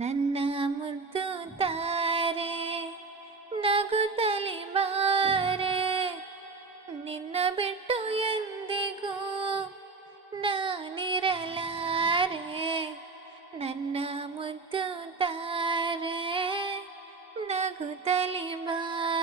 ನನ್ನ ಮುದ್ದು ತಾರೆ ನಗುತ್ತಲಿ ಬಾರೆ, ನಿನ್ನ ಬಿಟ್ಟು ಎಂದಿಗೂ ನಾನಿರಲಾರೆ. ನನ್ನ ಮುದ್ದು ತಾರೆ ನಗುತ್ತಲಿ ಬಾರೆ.